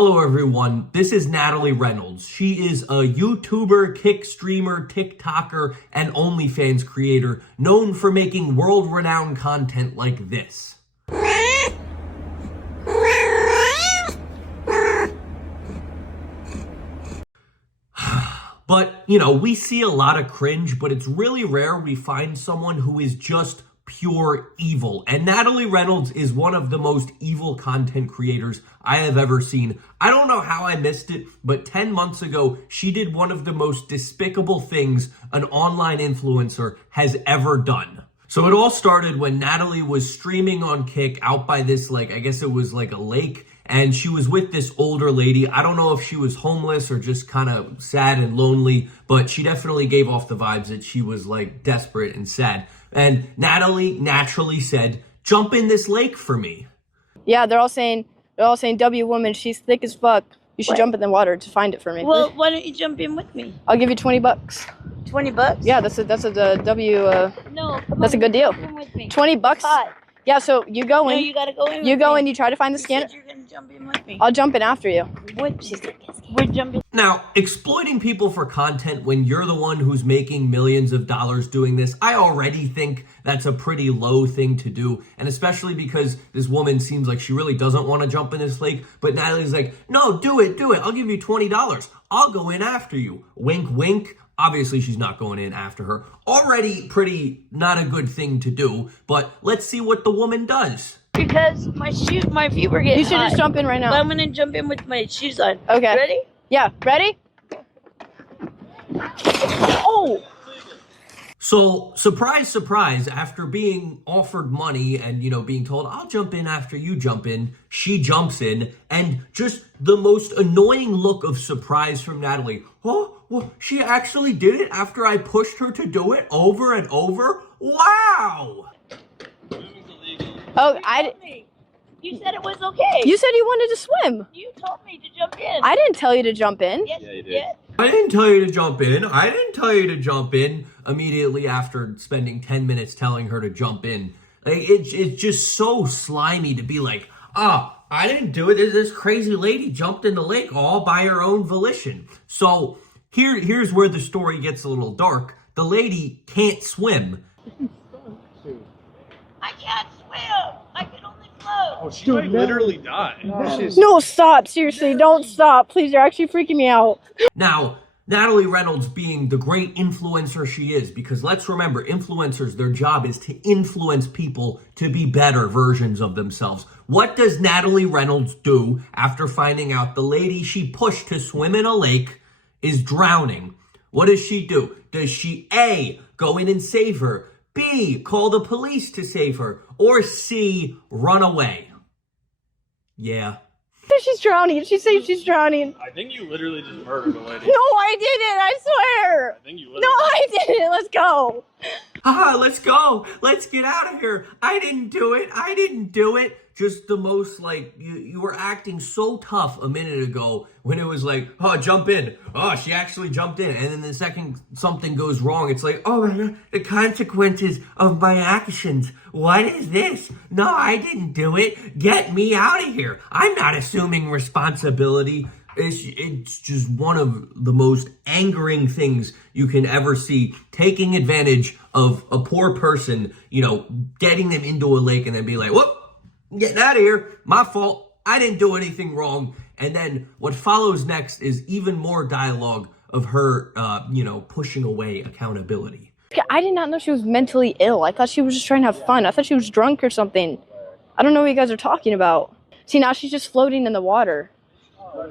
Hello everyone, this is Natalie Reynolds. She is a YouTuber, Kick streamer, TikToker, and OnlyFans creator known for making world-renowned content like this. But, we see a lot of cringe, but it's really rare we find someone who is just pure evil. And Natalie Reynolds is one of the most evil content creators I have ever seen. I don't know how I missed it, but 10 months ago, she did one of the most despicable things an online influencer has ever done. So it all started when Natalie was streaming on Kick out by this, I guess it was like a lake. And she was with this older lady. I don't know if she was homeless or just kind of sad and lonely, but she definitely gave off the vibes that she was desperate and sad. And Natalie naturally said, "Jump in this lake for me." Yeah, they're all saying, W woman, she's thick as fuck. You should jump in the water to find it for me. Well, why don't you jump in with me? I'll give you $20. 20 bucks? Yeah, that's a W. No, that's a good deal. Jump in with me. $20. Hot. Yeah, so you go in. No, you gotta go in. You go in. You try to find the scanner. You're gonna jump in with me. I'll jump in after you. We're jumping. Now, exploiting people for content when you're the one who's making millions of dollars doing this, I already think that's a pretty low thing to do. And especially because this woman seems like she really doesn't want to jump in this lake. But Natalie's like, "No, do it. I'll give you $20. I'll go in after you." Wink, wink. Obviously, she's not going in after her. Already pretty not a good thing to do, but let's see what the woman does. Because my feet were getting You should hot. just jump in right now. But I'm gonna jump in with my shoes on. Okay. Ready? Yeah, ready? Oh! So, surprise, surprise, after being offered money and, being told, "I'll jump in after you jump in," she jumps in, and just the most annoying look of surprise from Natalie. "Oh, well, she actually did it after I pushed her to do it over and over? Wow!" Oh, You said it was okay. You said you wanted to swim. You told me to jump in. I didn't tell you to jump in. Yes, you did. I didn't tell you to jump in. I didn't tell you to jump in immediately after spending 10 minutes telling her to jump in. It's just so slimy to be like, I didn't do it. This crazy lady jumped in the lake all by her own volition. So here's where the story gets a little dark. The lady can't swim. I can't swim. I can only float. Oh, she might literally die. No, stop. Seriously, don't stop. Please, you're actually freaking me out. Now, Natalie Reynolds being the great influencer she is, because let's remember, influencers, their job is to influence people to be better versions of themselves. What does Natalie Reynolds do after finding out the lady she pushed to swim in a lake is drowning? What does she do? Does she A, go in and save her, B, call the police to save her, or C, run away? Yeah. She's drowning. She says she's drowning. I think you literally just murdered a lady. No, I didn't. I swear. I think you No, literally. I didn't. Let's go. Let's go. Let's get out of here. I didn't do it. Just the most, you were acting so tough a minute ago when it was jump in. Oh, she actually jumped in. And then the second something goes wrong, it's like, oh my God, the consequences of my actions. What is this? No, I didn't do it. Get me out of here. I'm not assuming responsibility. It's just one of the most angering things you can ever see. Taking advantage of a poor person, getting them into a lake and then be like, whoop. Getting out of here. My fault. I didn't do anything wrong. And then what follows next is even more dialogue of her, pushing away accountability. I did not know she was mentally ill. I thought she was just trying to have fun. I thought she was drunk or something. I don't know what you guys are talking about. See, now she's just floating in the water.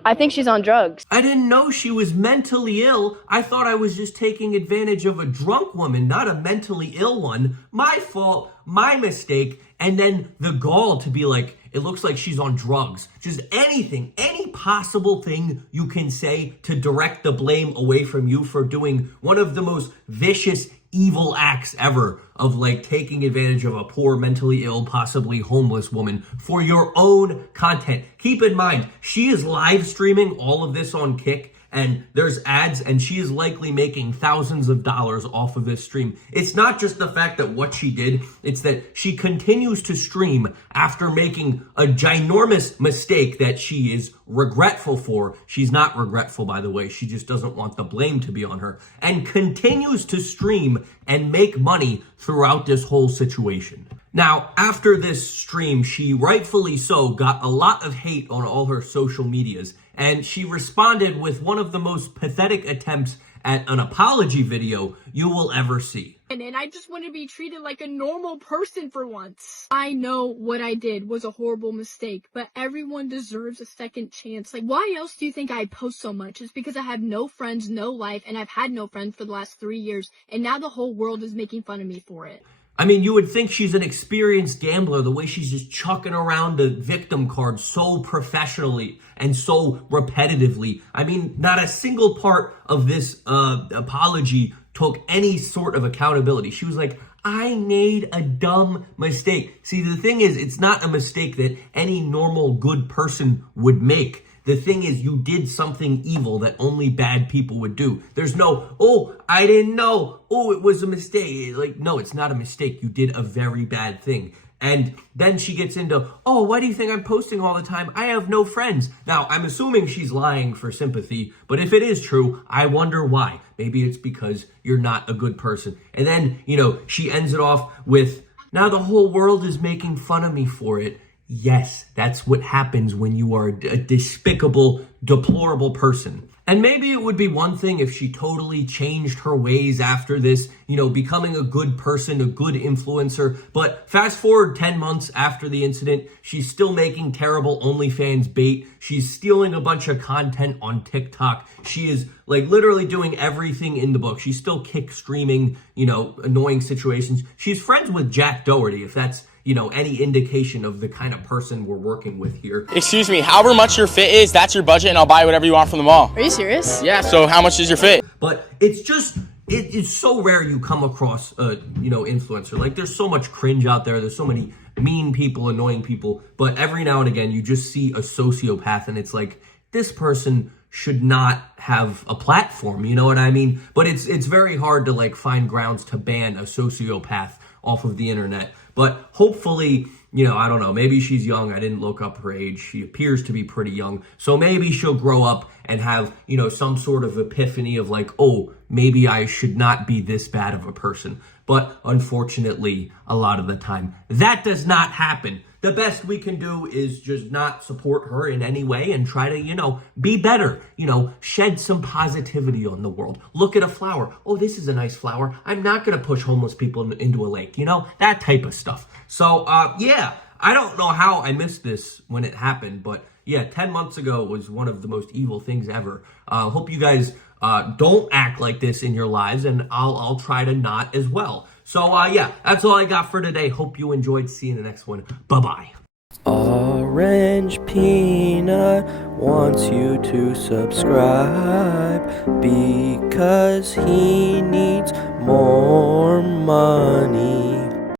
I think she's on drugs. I didn't know she was mentally ill. I thought I was just taking advantage of a drunk woman, not a mentally ill one. My fault, my mistake. And then the gall to be like, it looks like she's on drugs. Just anything, any possible thing you can say to direct the blame away from you for doing one of the most vicious, evil acts ever of taking advantage of a poor, mentally ill, possibly homeless woman for your own content. Keep in mind, she is live streaming all of this on Kick and there's ads, and she is likely making thousands of dollars off of this stream. It's not just the fact that what she did, it's that she continues to stream after making a ginormous mistake that she is regretful for. She's not regretful, by the way. She just doesn't want the blame to be on her, and continues to stream and make money throughout this whole situation. Now, after this stream, she rightfully so got a lot of hate on all her social medias, and she responded with one of the most pathetic attempts at an apology video you will ever see. And I just want to be treated like a normal person for once. I know what I did was a horrible mistake, but everyone deserves a second chance. Like, why else do you think I post so much? It's because I have no friends, no life, and I've had no friends for the last 3 years, and now the whole world is making fun of me for it. I mean, you would think she's an experienced gambler, the way she's just chucking around the victim card so professionally and so repetitively. I mean, not a single part of this apology took any sort of accountability. She was like, I made a dumb mistake. See, the thing is, it's not a mistake that any normal good person would make. The thing is, you did something evil that only bad people would do. There's no, oh, I didn't know. Oh, it was a mistake. Like, no, it's not a mistake. You did a very bad thing. And then she gets into, oh, why do you think I'm posting all the time? I have no friends. Now, I'm assuming she's lying for sympathy, but if it is true, I wonder why. Maybe it's because you're not a good person. And then, she ends it off with, now the whole world is making fun of me for it. Yes, that's what happens when you are a despicable, deplorable person. And maybe it would be one thing if she totally changed her ways after this, becoming a good person, a good influencer. But fast forward 10 months after the incident, she's still making terrible OnlyFans bait. She's stealing a bunch of content on TikTok. She is literally doing everything in the book. She's still kick streaming, annoying situations. She's friends with Jack Doherty, if that's any indication of the kind of person we're working with here. Excuse me, however much your fit is, that's your budget, and I'll buy whatever you want from the mall. Are you serious? Yeah, so how much is your fit? But it's just, it's so rare you come across a, influencer. Like, there's so much cringe out there. There's so many mean people, annoying people. But every now and again, you just see a sociopath, and it's like, this person should not have a platform, you know what I mean? But it's very hard to find grounds to ban a sociopath off of the internet. But hopefully, I don't know, maybe she's young. I didn't look up her age. She appears to be pretty young. So maybe she'll grow up and have, some sort of epiphany of oh, maybe I should not be this bad of a person. But unfortunately, a lot of the time, that does not happen. The best we can do is just not support her in any way and try to, be better. Shed some positivity on the world. Look at a flower. Oh, this is a nice flower. I'm not going to push homeless people into a lake, that type of stuff. So, yeah, I don't know how I missed this when it happened, but yeah, 10 months ago was one of the most evil things ever. Hope you guys don't act like this in your lives, and I'll try to not as well. So, yeah, that's all I got for today. Hope you enjoyed. See you in the next one. Bye-bye. Orange Peanut wants you to subscribe because he needs more money.